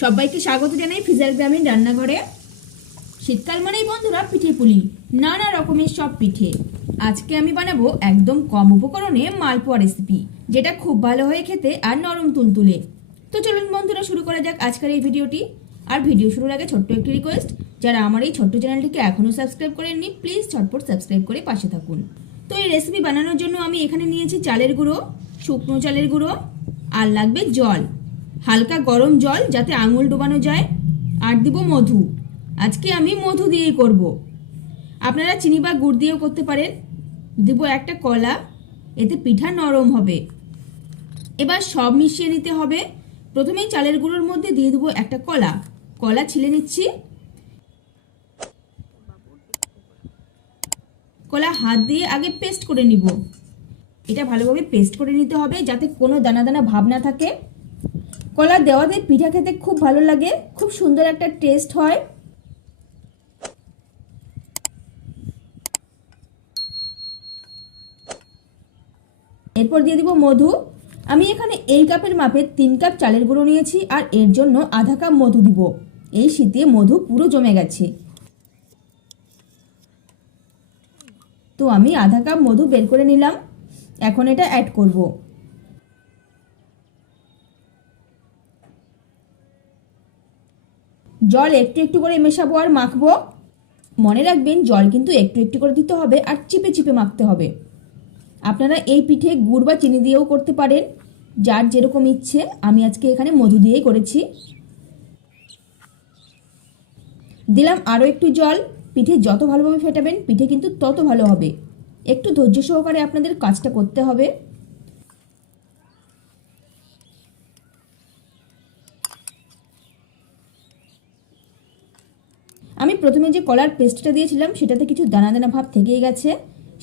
সবাইকে স্বাগত জানাই ফিজার গ্রামীণ রান্নাঘরে। শীতকাল মানেই বন্ধুরা পিঠে পুলি, নানা রকমের সব পিঠে। আজকে আমি বানাবো একদম কম উপকরণে মালপোয়া রেসিপি, যেটা খুব ভালো হয়ে খেতে আর নরম তুলতুলে। তো চলুন বন্ধুরা শুরু করা যাক আজকের এই ভিডিওটি। আর ভিডিও শুরুর আগে ছোট্ট একটি রিকোয়েস্ট, যারা আমার এই ছোট্ট চ্যানেলটিকে এখনও সাবস্ক্রাইব করেননি প্লিজ ঝটপট সাবস্ক্রাইব করে পাশে থাকুন। তো এই রেসিপি বানানোর জন্য আমি এখানে নিয়েছি চালের গুঁড়ো, শুকনো চালের গুঁড়ো, আর লাগবে জল, হালকা গরম জল যাতে আঙুল ডোবানো যায়, আর দিব মধু। আজকে আমি মধু দিয়েই করব, আপনারা চিনি বা গুড় দিয়েও করতে পারেন। দিব একটা কলা, এতে পিঠা নরম হবে। এবার সব মিশিয়ে নিতে হবে। প্রথমেই চালের গুঁড়োর মধ্যে দিয়ে দেবো একটা কলা, কলা ছিলে নিচ্ছি। কলা হাত দিয়ে আগে পেস্ট করে নিব। এটা ভালোভাবে পেস্ট করে নিতে হবে যাতে কোনো দানা দানা ভাব না থাকে। কলা দেওয়াতে পিঠা খেতে খুব ভালো লাগে, খুব সুন্দর একটা টেস্ট হয়। এরপর দিয়ে দিব মধু। আমি এখানে এই কাপের মাপে 3 কাপ চালের গুঁড়ো নিয়েছি, আর এর জন্য আধা কাপ মধু দিব। এই শীতে মধু পুরো জমে গেছে, তো আমি আধা কাপ মধু বের করে নিলাম। এখন এটা অ্যাড করব। জল একটু একটু করে মেশাবো আর মাখবো। মনে রাখবেন জল কিন্তু একটু একটু করে দিতে হবে আর চিপে চিপে মাখতে হবে। আপনারা এই পিঠে গুড় বা চিনি দিয়েও করতে পারেন, যার যেরকম ইচ্ছে। আমি আজকে এখানে মধু দিয়েই করেছি। দিলাম আরও একটু জল। পিঠে যত ভালোভাবে ফেটাবেন পিঠে কিন্তু তত ভালো হবে। একটু ধৈর্য সহকারে আপনাদের কাজটা করতে হবে। আমি প্রথমে যে কলার পেস্টটা দিয়েছিলাম সেটাতে কিছু দানা দানা ভাব থেকেই গেছে,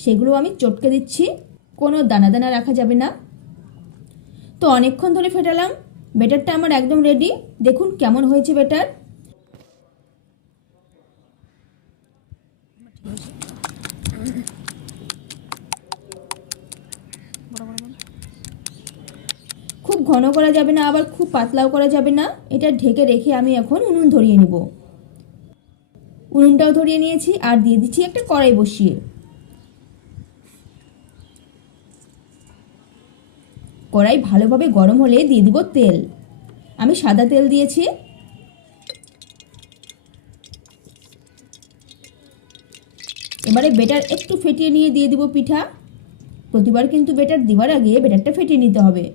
সেগুলো আমি চটকে দিচ্ছি। কোনো দানা দানা রাখা যাবে না। তো অনেকক্ষণ ধরে ফেটালাম, ব্যাটারটা আমার একদম রেডি। দেখুন কেমন হয়েছে ব্যাটার। খুব ঘন করা যাবে না, আবার খুব পাতলাও করা যাবে না। এটা ঢেকে রেখে আমি এখন উনুন ধরিয়ে নিব। উনুনটাও ধরিয়ে নিয়েছি, আর দিয়ে দিচ্ছি একটা কড়াই বসিয়ে। কড়াই ভালোভাবে গরম হলে দিয়ে দিব তেল। আমি সাদা তেল দিয়েছি। এবারে বেটার একটু ফেটিয়ে নিয়ে দিয়ে দিব পিঠা। প্রতিবার কিন্তু বেটার দেওয়ার আগে বেটারটা ফেটিয়ে নিতে হবে।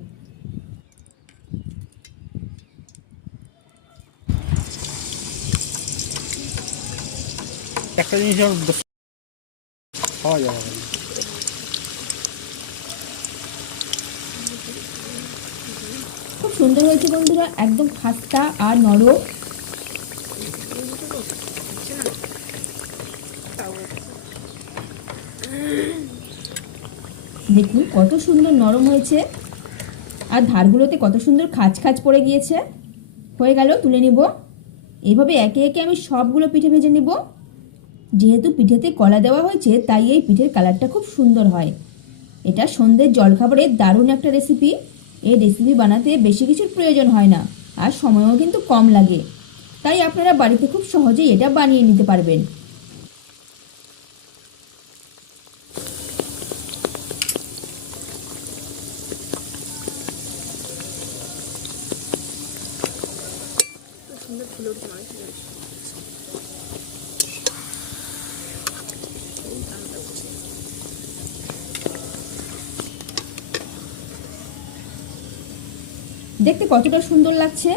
একটা জিনিস খাওয়া যাবে না। খুব সুন্দর হয়েছে বন্ধুরা, একদম খাস্তা আর নরম। দেখুন কত সুন্দর নরম হয়েছে, আর ধারগুলোতে কত সুন্দর খাঁজ খাঁজ পড়ে গিয়েছে। হয়ে গেল, তুলে নিব। এইভাবে একে একে আমি সবগুলো পিঠে ভেজে নিব। যেহেতু পিঠেতে কলা দেওয়া হয়েছে তাই এই পিঠের কালারটা খুব সুন্দর হয়। এটা সন্ধ্যের জলখাবারের দারুণ একটা রেসিপি। এই রেসিপি বানাতে বেশি কিছুর প্রয়োজন হয় না, আর সময়ও কিন্তু কম লাগে। তাই আপনারা বাড়িতে খুব সহজেই এটা বানিয়ে নিতে পারবেন। দেখতে কতটা সুন্দর লাগছে।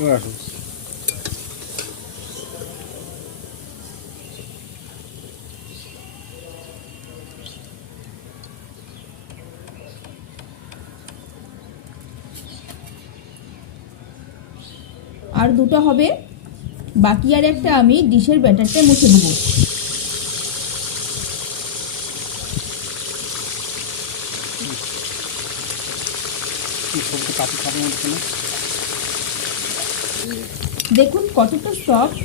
এবার আসুন। আর দুটো হবে, বাকি আর একটা আমি ডিশের ব্যাটারটা মুছে দেবো। সবটা কাপড় কাপড় মধ্যে না দেখুন কতটা সফট।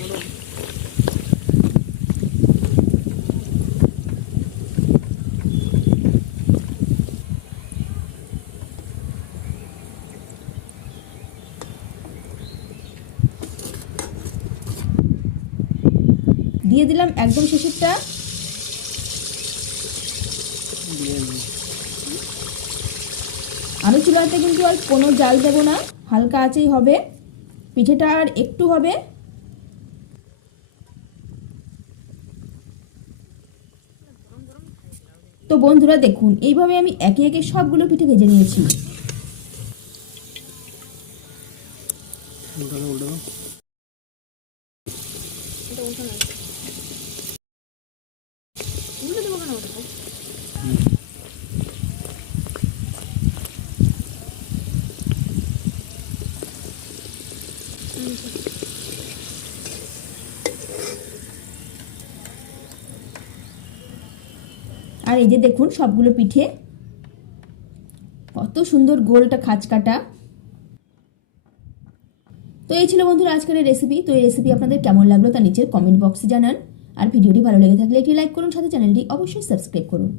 দিয়ে দিলাম একদম শেষেরটা। আমি চুলাতে কিন্তু আর কোনো জাল দেবো না, হালকা আঁচেই হবে। পিঠেটা আর একটু হবে। তো বন্ধুরা দেখুন, এইভাবে আমি একে একে সবগুলো পিঠে ভেজে নিয়েছি। উল্টা দাও, উল্টা দাও। আর এই যে দেখুন সবগুলো পিঠে কত সুন্দর গোলটা খাঁচকাটা। তো এই ছিল বন্ধুরা আজকের এই রেসিপি। তো এই রেসিপি আপনাদের কেমন লাগলো তা নিচের কমেন্ট বক্সে জানান। আর ভিডিওটি ভালো লেগে থাকলে একটি লাইক করুন, সাথে চ্যানেলটি অবশ্যই সাবস্ক্রাইব করুন।